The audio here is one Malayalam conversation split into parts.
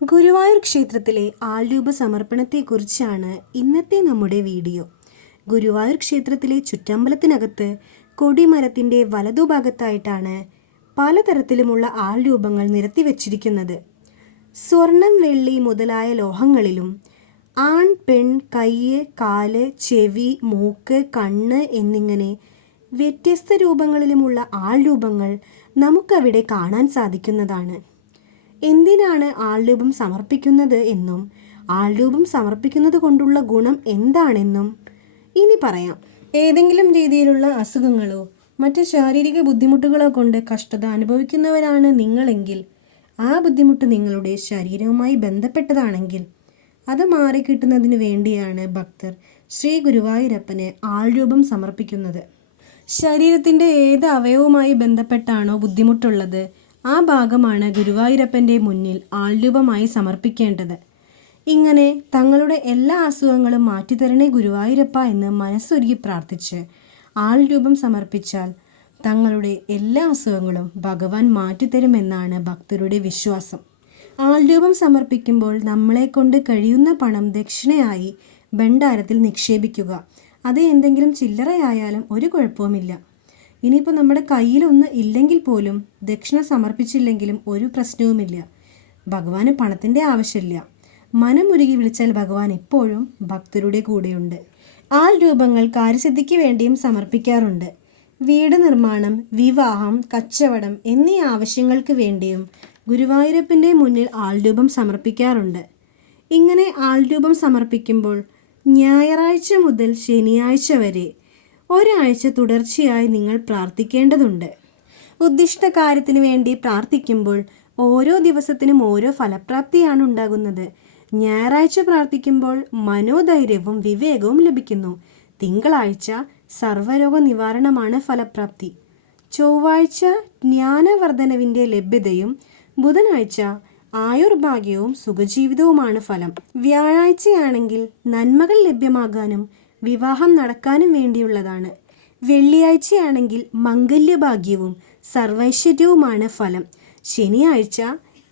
ഗുരുവായൂർ ക്ഷേത്രത്തിലെ ആൾരൂപ സമർപ്പണത്തെക്കുറിച്ചാണ് ഇന്നത്തെ നമ്മുടെ വീഡിയോ. ഗുരുവായൂർ ക്ഷേത്രത്തിലെ ചുറ്റമ്പലത്തിനകത്ത് കൊടിമരത്തിന്റെ വലതുഭാഗത്തായിട്ടാണ് പലതരത്തിലുമുള്ള ആൾരൂപങ്ങൾ നിരത്തിവച്ചിരിക്കുന്നത്. സ്വർണം വെള്ളി മുതലായ ലോഹങ്ങളിലും ആൺ പെൺ കയ്യ് കാൽ ചെവി മൂക്ക് കണ്ണ് എന്നിങ്ങനെ വ്യത്യസ്ത രൂപങ്ങളിലുമുള്ള ആൾരൂപങ്ങൾ നമുക്കവിടെ കാണാൻ സാധിക്കുന്നതാണ്. എന്തിനാണ് ആൾരൂപം സമർപ്പിക്കുന്നത് എന്നും ആൾരൂപം സമർപ്പിക്കുന്നത് കൊണ്ടുള്ള ഗുണം എന്താണെന്നും ഇനി പറയാം. ഏതെങ്കിലും രീതിയിലുള്ള അസുഖങ്ങളോ മറ്റ് ശാരീരിക ബുദ്ധിമുട്ടുകളോ കൊണ്ട് കഷ്ടത അനുഭവിക്കുന്നവരാണ് നിങ്ങളെങ്കിൽ ആ ബുദ്ധിമുട്ട് നിങ്ങളുടെ ശരീരവുമായി ബന്ധപ്പെട്ടതാണെങ്കിൽ അത് മാറിക്കിട്ടുന്നതിന് വേണ്ടിയാണ് ഭക്തർ ശ്രീ ഗുരുവായൂരപ്പന് ആൾരൂപം സമർപ്പിക്കുന്നത്. ശരീരത്തിന്റെ ഏത് അവയവുമായി ബന്ധപ്പെട്ടാണോ ബുദ്ധിമുട്ടുള്ളത് ആ ഭാഗമാണ് ഗുരുവായൂരപ്പന്റെ മുന്നിൽ ആൾരൂപമായി സമർപ്പിക്കേണ്ടത്. ഇങ്ങനെ തങ്ങളുടെ എല്ലാ അസുഖങ്ങളും മാറ്റിത്തരണേ ഗുരുവായൂരപ്പ എന്ന് മനസ്സൊരുക്കി പ്രാർത്ഥിച്ച് ആൾരൂപം സമർപ്പിച്ചാൽ തങ്ങളുടെ എല്ലാ അസുഖങ്ങളും ഭഗവാൻ മാറ്റിത്തരുമെന്നാണ് ഭക്തരുടെ വിശ്വാസം. ആൾരൂപം സമർപ്പിക്കുമ്പോൾ നമ്മളെ കൊണ്ട് കഴിയുന്ന പണം ദക്ഷിണയായി ഭണ്ഡാരത്തിൽ നിക്ഷേപിക്കുക. അത് എന്തെങ്കിലും ചില്ലറയായാലും ഒരു കുഴപ്പവുമില്ല. ഇനിയിപ്പോൾ നമ്മുടെ കയ്യിലൊന്ന് ഇല്ലെങ്കിൽ പോലും ദക്ഷിണ സമർപ്പിച്ചില്ലെങ്കിലും ഒരു പ്രശ്നവുമില്ല. ഭഗവാന് പണത്തിന്റെ ആവശ്യമില്ല. മനമുരുകി വിളിച്ചാൽ ഭഗവാൻ എപ്പോഴും ഭക്തരുടെ കൂടെയുണ്ട്. ആൾ രൂപങ്ങൾ കാര്യസിദ്ധിക്ക് വേണ്ടിയും സമർപ്പിക്കാറുണ്ട്. വീട് നിർമ്മാണം വിവാഹം കച്ചവടം എന്നീ ആവശ്യങ്ങൾക്ക് വേണ്ടിയും ഗുരുവായൂരപ്പന്റെ മുന്നിൽ ആൾരൂപം സമർപ്പിക്കാറുണ്ട്. ഇങ്ങനെ ആൾരൂപം സമർപ്പിക്കുമ്പോൾ ഞായറാഴ്ച മുതൽ ശനിയാഴ്ച വരെ ഒരാഴ്ച തുടർച്ചയായി നിങ്ങൾ പ്രാർത്ഥിക്കേണ്ടതുണ്ട്. ഉദ്ദിഷ്ട കാര്യത്തിന് വേണ്ടി പ്രാർത്ഥിക്കുമ്പോൾ ഓരോ ദിവസത്തിനും ഓരോ ഫലപ്രാപ്തിയാണ് ഉണ്ടാകുന്നത്. ഞായറാഴ്ച പ്രാർത്ഥിക്കുമ്പോൾ മനോധൈര്യവും വിവേകവും ലഭിക്കുന്നു. തിങ്കളാഴ്ച സർവരോഗ നിവാരണമാണ് ഫലപ്രാപ്തി. ചൊവ്വാഴ്ച ജ്ഞാനവർദ്ധനവിന്റെ ലഭ്യതയും ബുധനാഴ്ച ആയുർഭാഗ്യവും സുഖജീവിതവുമാണ് ഫലം. വ്യാഴാഴ്ചയാണെങ്കിൽ നന്മകൾ ലഭ്യമാകാനും വിവാഹം നടക്കാനും വേണ്ടിയുള്ളതാണ്. വെള്ളിയാഴ്ചയാണെങ്കിൽ മംഗല്യഭാഗ്യവും സർവൈശ്വര്യവുമാണ് ഫലം. ശനിയാഴ്ച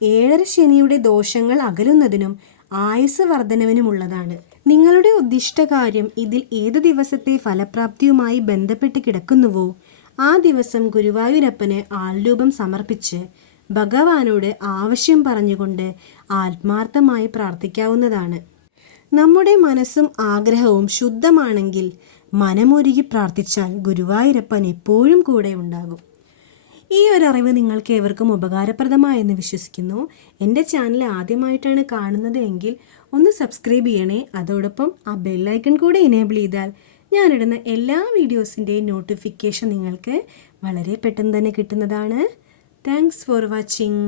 ഏഴര ശനിയുടെ ദോഷങ്ങൾ അകലുന്നതിനും ആയുസ് വർധനവിനുമുള്ളതാണ്. നിങ്ങളുടെ ഉദ്ദിഷ്ട കാര്യം ഇതിൽ ഏത് ദിവസത്തെ ഫലപ്രാപ്തിയുമായി ബന്ധപ്പെട്ട് കിടക്കുന്നുവോ ആ ദിവസം ഗുരുവായൂരപ്പന് ആൾരൂപം സമർപ്പിച്ച് ഭഗവാനോട് ആവശ്യം പറഞ്ഞുകൊണ്ട് ആത്മാർത്ഥമായി പ്രാർത്ഥിക്കാവുന്നതാണ്. നമ്മുടെ മനസ്സും ആഗ്രഹവും ശുദ്ധമാണെങ്കിൽ മനമൊരുകി പ്രാർത്ഥിച്ചാൽ ഗുരുവായൂരപ്പൻ എപ്പോഴും കൂടെ ഉണ്ടാകും. ഈ ഒരു അറിവ് നിങ്ങൾക്ക് ഏവർക്കും ഉപകാരപ്രദമായെന്ന് വിശ്വസിക്കുന്നു. എന്റെ ചാനൽ ആദ്യമായിട്ടാണ് കാണുന്നത് എങ്കിൽ ഒന്ന് സബ്സ്ക്രൈബ് ചെയ്യണേ. അതോടൊപ്പം ആ ബെല്ലൈക്കൺ കൂടെ എനേബിൾ ചെയ്താൽ ഞാനിടുന്ന എല്ലാ വീഡിയോസിന്റെയും നോട്ടിഫിക്കേഷൻ നിങ്ങൾക്ക് വളരെ പെട്ടെന്ന് തന്നെ കിട്ടുന്നതാണ്. Thanks for watching